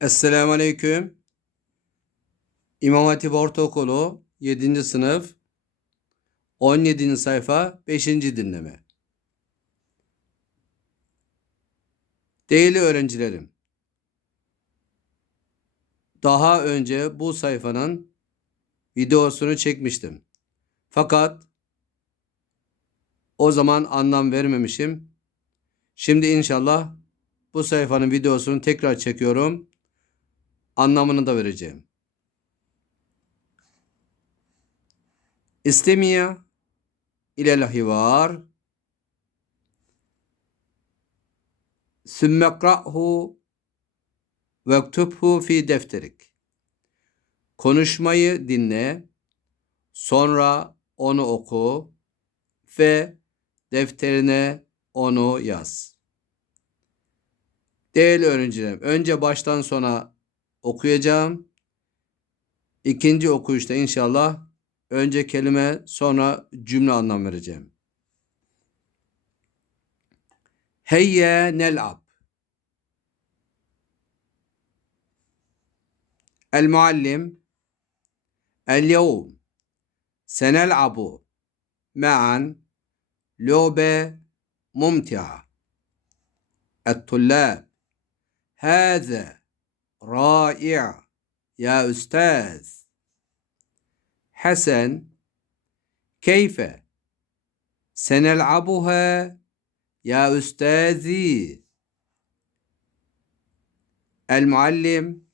Esselamu Aleyküm. İmam Hatip Ortaokulu 7. sınıf 17. sayfa 5. dinleme. Değerli öğrencilerim. Daha önce bu sayfanın videosunu çekmiştim. Fakat o zaman anlam vermemişim. Şimdi inşallah bu sayfanın videosunu tekrar çekiyorum. Anlamını da vereceğim. İstemiye ilel hivar sümme kra'hu vektubhu fi defterik. Konuşmayı dinle, sonra onu oku ve defterine onu yaz. Değerli öğrencilerim, önce baştan sona okuyacağım. İkinci okuyuşta inşallah önce kelime sonra cümle anlam vereceğim. Heyye nel'ab. El muallim اليوم سنلعب معا لعبة ممتعة الطلاب هذا رائع. يا أستاذ. حسن كيف؟ سنلعبها؟ يا أستاذي. المعلم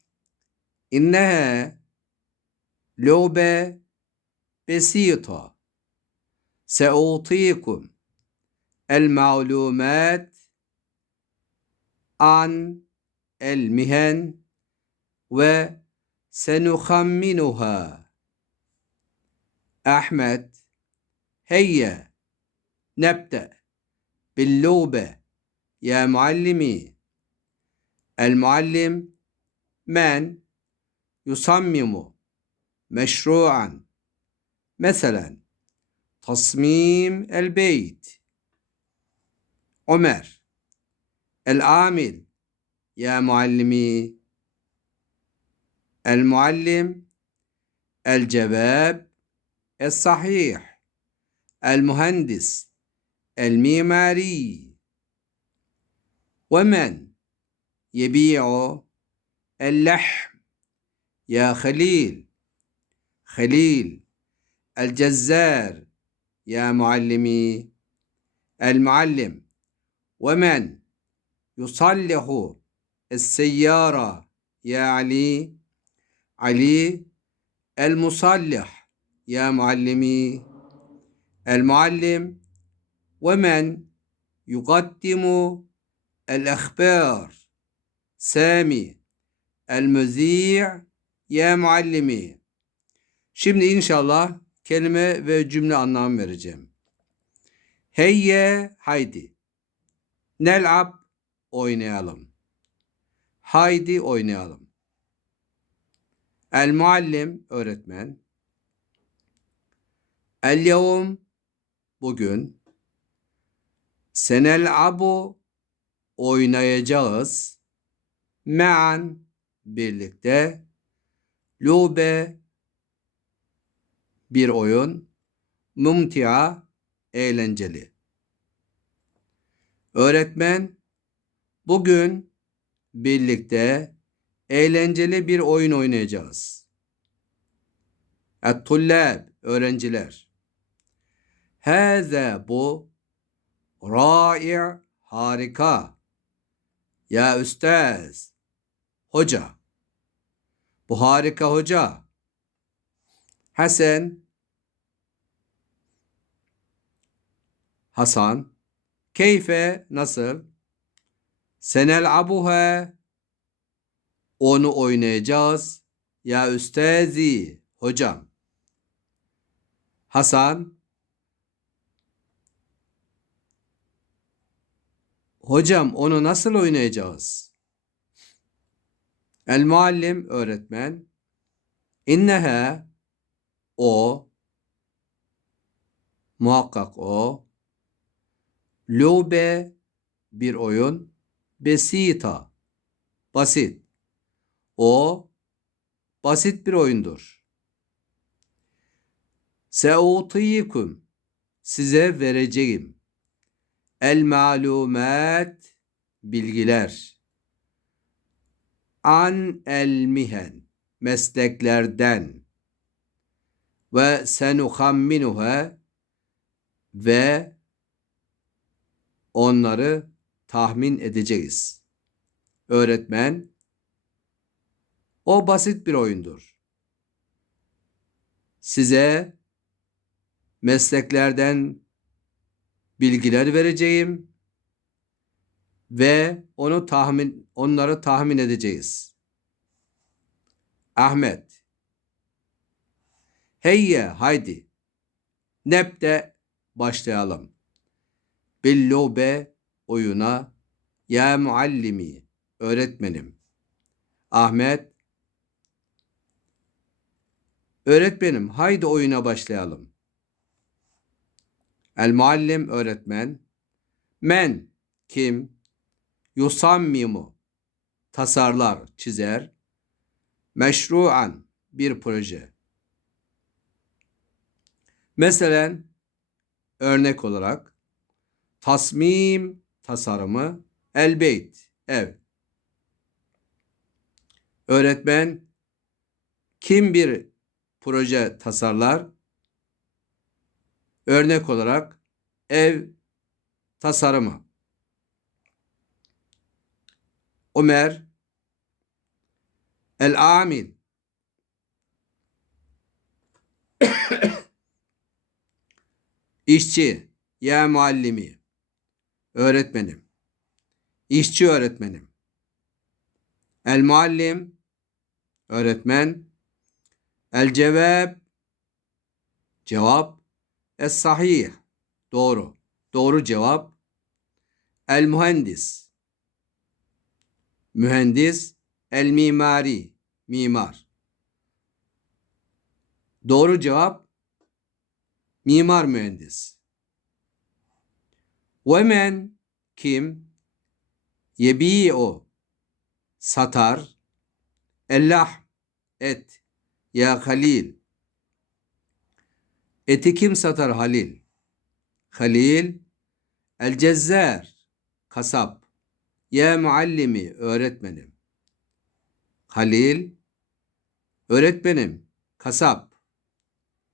إنها لعبة بسيطة. سأعطيكم المعلومات عن المهن. ve senuhamminuha. Ahmet, heyye, nebde, billugbe, ya muallimi. El muallim, men, yusammimu, meşru'an. Mesela, tasmim el beyt. Ömer, el amil, ya muallimi. المعلم الجواب الصحيح. المهندس المعماري. ومن يبيع اللحم؟ يا خليل. خليل. الجزار. يا معلمي. المعلم. ومن يصلح السيارة؟ يا علي. Ali el musallih ya muallimi el muallim ve men yuqaddimu el ehbar Sami el müzi' ya muallimi Şimdi inşallah kelime ve cümle anlamı vereceğim. Heyye haydi. Nel'ab oynayalım. Haydi oynayalım. El muallim öğretmen. El yevm bugün. Senel abu oynayacağız. Me'an birlikte. Lube bir oyun. Mumtia eğlenceli. Öğretmen bugün birlikte eğlenceli bir oyun oynayacağız. Et-tullab öğrenciler. Hâzâ bu ra'i' harika. Ya üstaz hoca. Bu harika hoca. Hasan Hasan Keyfe nasıl? Senel abuha onu oynayacağız. Ya üstezi hocam. Hasan Hocam onu nasıl oynayacağız? El muallim öğretmen. İnneha o muhakkak o lube bir oyun besita basit O basit bir oyundur. Seutiyikum size vereceğim. El malumat bilgiler. An el mihen mesleklerden ve senuhamminuha ve onları tahmin edeceğiz. Öğretmen o basit bir oyundur. Size mesleklerden bilgiler vereceğim ve onu tahmin onları tahmin edeceğiz. Ahmet Heyye haydi Nep'te başlayalım. Billube oyuna ya muallimi öğretmenim. Ahmet Öğretmenim haydi oyuna başlayalım. El muallim öğretmen. Men kim? Yusammimu tasarlar, çizer. Meşruan bir proje. Mesela örnek olarak tasmim tasarımı, elbeyt ev. Öğretmen kim bir proje tasarlar? Örnek olarak ev tasarımı. Ömer El amil İşçi ya muallimi öğretmenim İşçi öğretmenim El muallim öğretmen El cevap cevap Es sahih. Doğru. Doğru cevap El mühendis. Mühendis El mimari mimar. Doğru cevap mimar mühendis. Ve men kim? Yebi o. Satar. Ellah et ya halil. Eti kim satar halil? Halil el cezzer kasap. Ya muallimi öğretmenim. Halil öğretmenim kasap.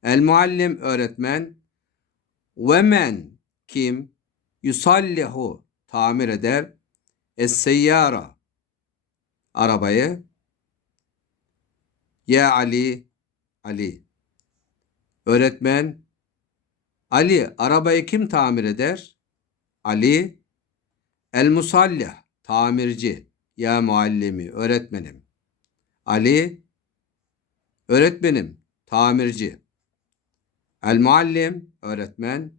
El muallim öğretmen. Ve men kim? Yusallihu tamir eder. Es seyyara arabayı ya Ali Ali öğretmen Ali arabayı kim tamir eder? Ali el musallih tamirci ya muallimi öğretmenim. Ali öğretmenim tamirci. El muallim öğretmen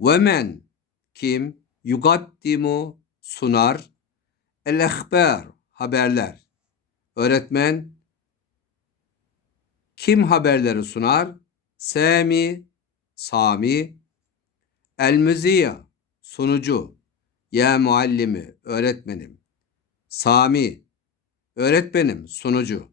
ve men kim yugaddimu sunar el ehber haberler. Öğretmen kim haberleri sunar? Sami, Sami, el müziya, sunucu, ya muallimi, öğretmenim. Sami, öğretmenim, sunucu.